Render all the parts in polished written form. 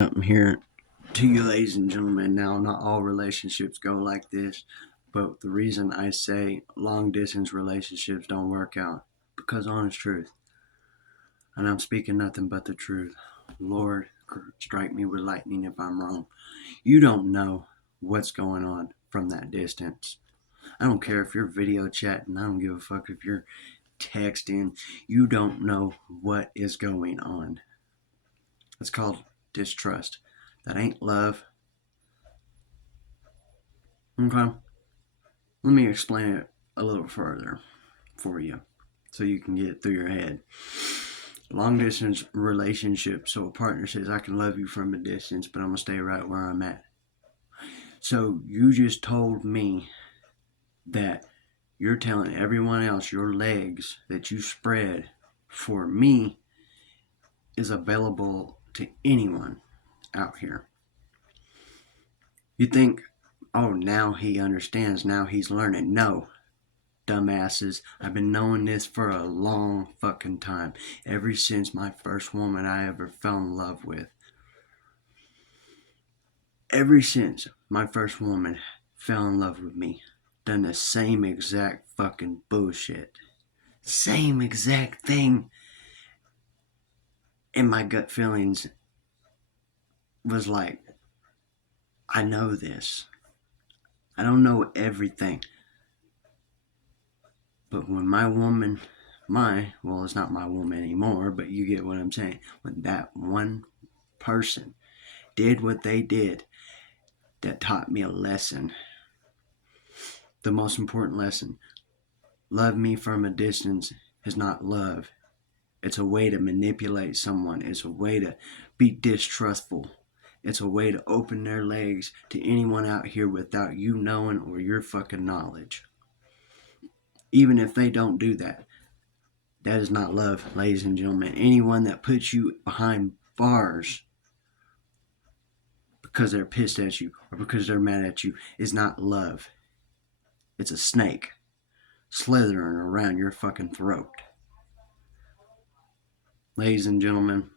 I'm here to you, ladies and gentlemen. Now, not all relationships go like this, but the reason I say long distance relationships don't work out, because honest truth, and I'm speaking nothing but the truth. Lord, strike me with lightning if I'm wrong. You don't know what's going on from that distance. I don't care if you're video chatting, I don't give a fuck if you're texting. You don't know what is going on. It's called distrust. That ain't love. Okay? Let me explain it a little further for you so you can get it through your head. Long distance relationship. So a partner says, I can love you from a distance, but I'm going to stay right where I'm at. So you just told me that you're telling everyone else your legs that you spread for me is available to anyone out here. You think, oh, now he understands, now he's learning. No, dumbasses. I've been knowing this for a long fucking time. Ever since my first woman I ever fell in love with. Ever since my first woman fell in love with me. Done the same exact fucking bullshit. Same exact thing. And my gut feelings was like, I know this. I don't know everything. But when my woman, well, it's not my woman anymore, but you get what I'm saying. When that one person did what they did, that taught me a lesson. The most important lesson. Love me from a distance is not love. It's a way to manipulate someone. It's a way to be distrustful. It's a way to open their legs to anyone out here without you knowing or your fucking knowledge. Even if they don't do that, that is not love, ladies and gentlemen. Anyone that puts you behind bars because they're pissed at you or because they're mad at you is not love. It's a snake slithering around your fucking throat. Ladies and gentlemen,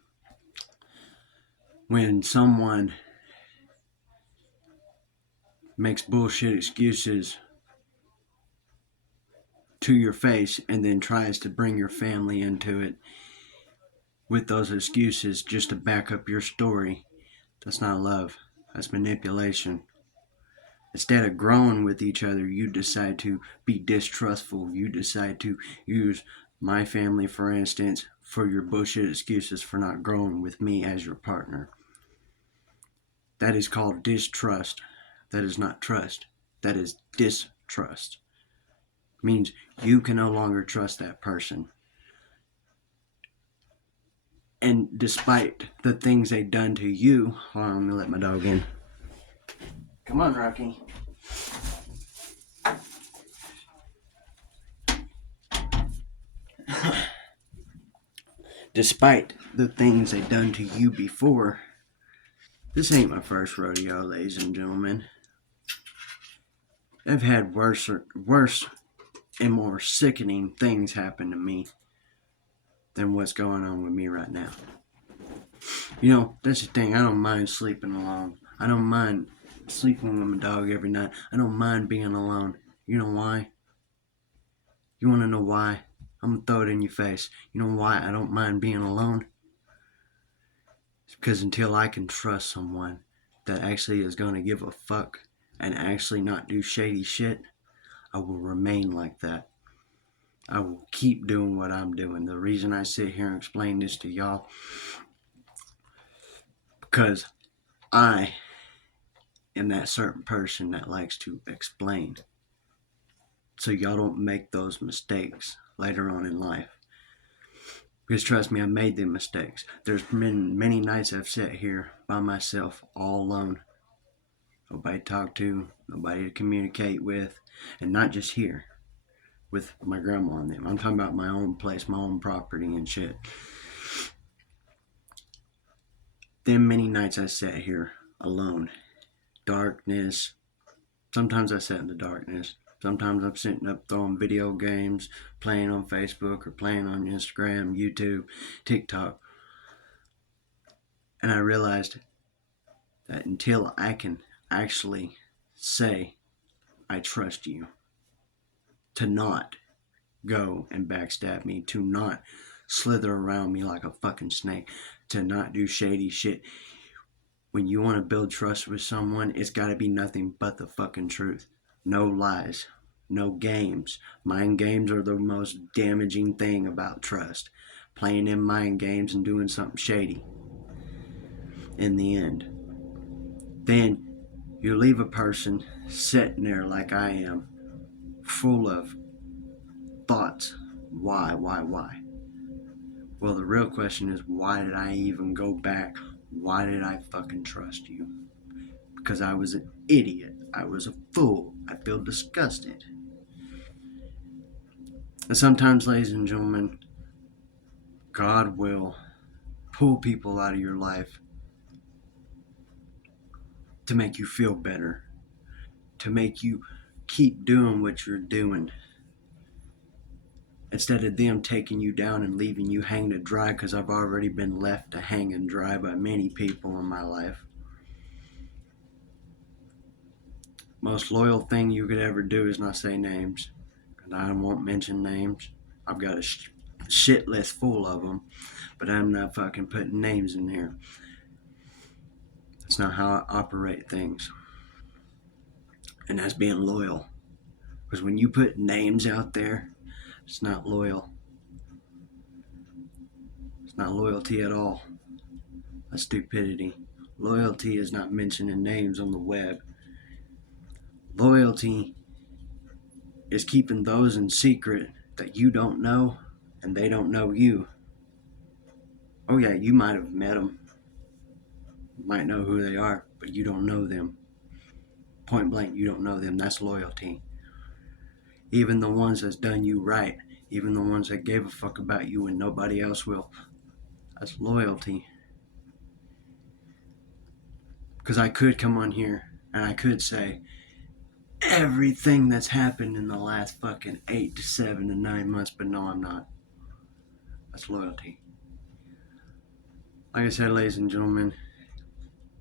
when someone makes bullshit excuses to your face and then tries to bring your family into it with those excuses just to back up your story, that's not love. That's manipulation. Instead of growing with each other, you decide to be distrustful. You decide to use my family, for instance, for your bullshit excuses for not growing with me as your partner. That is called distrust. That is not trust. That is distrust. It means you can no longer trust that person. And despite the things they've done to you, hold on, let me let my dog in. Come on, Rocky. Despite the things they've done to you before, this ain't my first rodeo, ladies and gentlemen. I've had worse and more sickening things happen to me than what's going on with me right now. You know, that's the thing. I don't mind sleeping alone. I don't mind sleeping with my dog every night. I don't mind being alone. You know why? You want to know why? I'm going to throw it in your face. You know why I don't mind being alone? It's because until I can trust someone that actually is going to give a fuck and actually not do shady shit, I will remain like that. I will keep doing what I'm doing. The reason I sit here and explain this to y'all, because I am that certain person that likes to explain. So y'all don't make those mistakes later on in life. Because trust me, I made them mistakes. There's been many nights I've sat here by myself, all alone. Nobody to talk to, nobody to communicate with, and not just here with my grandma and them. I'm talking about my own place, my own property and shit. Then many nights I sat here alone. Darkness. Sometimes I sat in the darkness. Sometimes I'm sitting up throwing video games, playing on Facebook or playing on Instagram, YouTube, TikTok. And I realized that until I can actually say, I trust you, to not go and backstab me, to not slither around me like a fucking snake, to not do shady shit. When you want to build trust with someone, it's got to be nothing but the fucking truth. No lies, no games. Mind games are the most damaging thing about trust. Playing in mind games and doing something shady in the end. Then you leave a person sitting there like I am, full of thoughts. Why? Well, the real question is, why did I even go back? Why did I fucking trust you? Because I was an idiot. I was a fool. I feel disgusted. And sometimes, ladies and gentlemen, God will pull people out of your life to make you feel better, to make you keep doing what you're doing, instead of them taking you down and leaving you hang to dry, because I've already been left to hang and dry by many people in my life. Most loyal thing you could ever do is not say names, and I won't mention names. I've got a shit list full of them, but I'm not fucking putting names in here. That's not how I operate things. And that's being loyal. Because when you put names out there, it's not loyal. It's not loyalty at all. That's stupidity. Loyalty is not mentioning names on the web. Loyalty is keeping those in secret that you don't know and they don't know you. Oh yeah, you might have met them. You might know who they are, but you don't know them. Point blank, you don't know them. That's loyalty. Even the ones that's done you right, even the ones that gave a fuck about you when nobody else will. That's loyalty. Because I could come on here and I could say everything that's happened in the last fucking 8 to 7 to 9 months, but no, I'm not. That's loyalty. Like I said, ladies and gentlemen,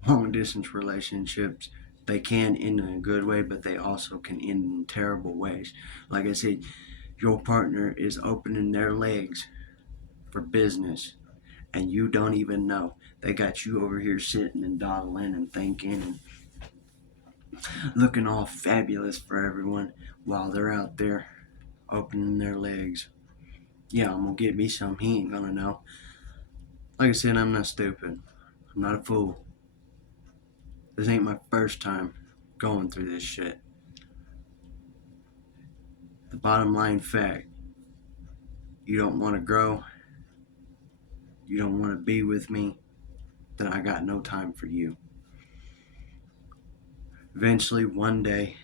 long distance relationships, they can end in a good way, but they also can end in terrible ways. Like I said, your partner is opening their legs for business and you don't even know. They got you over here sitting and dawdling and thinking and looking all fabulous for everyone while they're out there opening their legs. Yeah, I'm gonna get me some. He ain't gonna know. Like I said, I'm not stupid. I'm not a fool. This ain't my first time going through this shit. The bottom line fact, you don't want to grow, you don't want to be with me, then I got no time for you. Eventually, one day,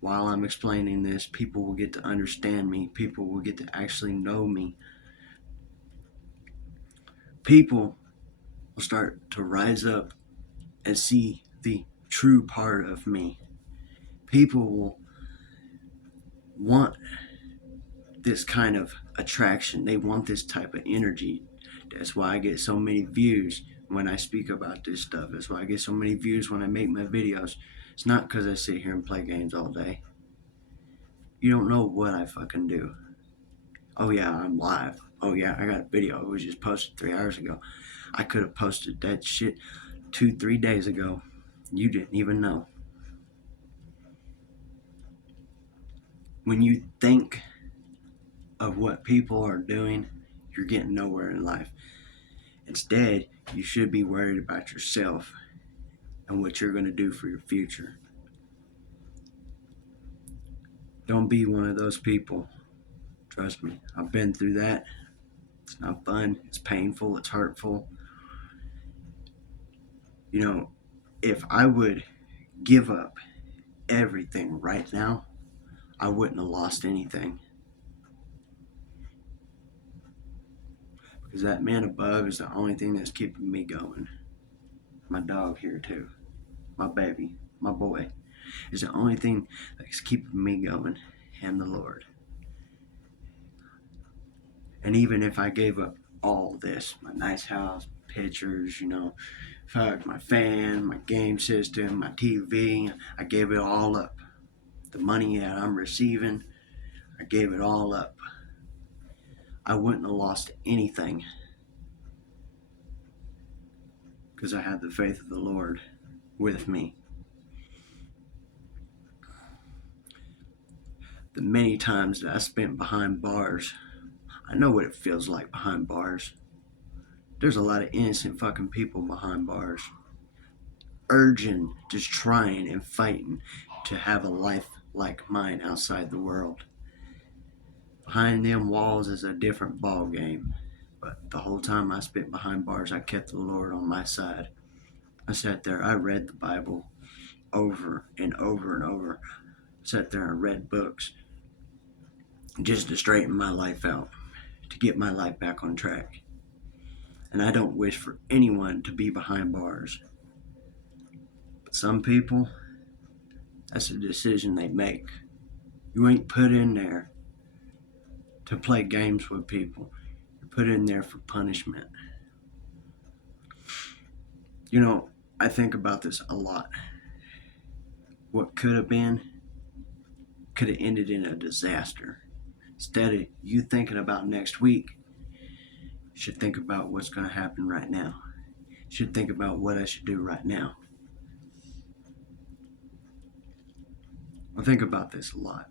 while I'm explaining this, people will get to understand me. People will get to actually know me. People will start to rise up and see the true part of me. People will want this kind of attraction. They want this type of energy. That's why I get so many views when I speak about this stuff. That's why I get so many views when I make my videos. It's not because I sit here and play games all day. You don't know what I fucking do. Oh yeah, I'm live. Oh yeah, I got a video. It was just posted 3 hours ago. I could have posted that shit 2-3 days ago. You didn't even know. When you think of what people are doing, you're getting nowhere in life. Instead, you should be worried about yourself and what you're going to do for your future. Don't be one of those people. Trust me, I've been through that. It's not fun. It's painful. It's hurtful. You know, if I would give up everything right now, I wouldn't have lost anything. Because that man above is the only thing that's keeping me going. My dog here too. My baby, my boy, is the only thing that's keeping me going, and the Lord. And even if I gave up all this, my nice house, pictures, Fuck my fan, my game system, my TV. I gave it all up. The money that I'm receiving, I gave it all up. I wouldn't have lost anything because I had the faith of the Lord with me. The many times that I spent behind bars, I know what it feels like behind bars. There's a lot of innocent fucking people behind bars, urging, just trying and fighting to have a life like mine outside the world. Behind them walls is a different ball game. But the whole time I spent behind bars, I kept the Lord on my side. I sat there, I read the Bible over and over and over. Sat there and read books just to straighten my life out, to get my life back on track. And I don't wish for anyone to be behind bars. But some people, that's a decision they make. You ain't put in there to play games with people. You're put in there for punishment. You know, I think about this a lot. What could have been could have ended in a disaster. Instead of you thinking about next week, you should think about what's going to happen right now. You should think about what I should do right now. I think about this a lot.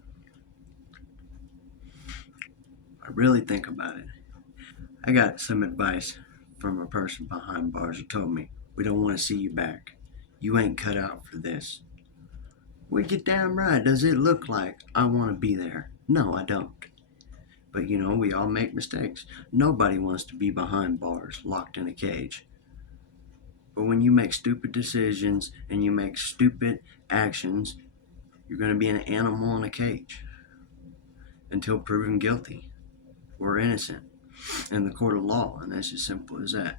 I really think about it. I got some advice from a person behind bars who told me, we don't want to see you back. You ain't cut out for this. Well, get damn right. Does it look like I want to be there? No, I don't. But you know, we all make mistakes. Nobody wants to be behind bars, locked in a cage. But when you make stupid decisions and you make stupid actions, you're going to be an animal in a cage until proven guilty or innocent in the court of law. And that's as simple as that.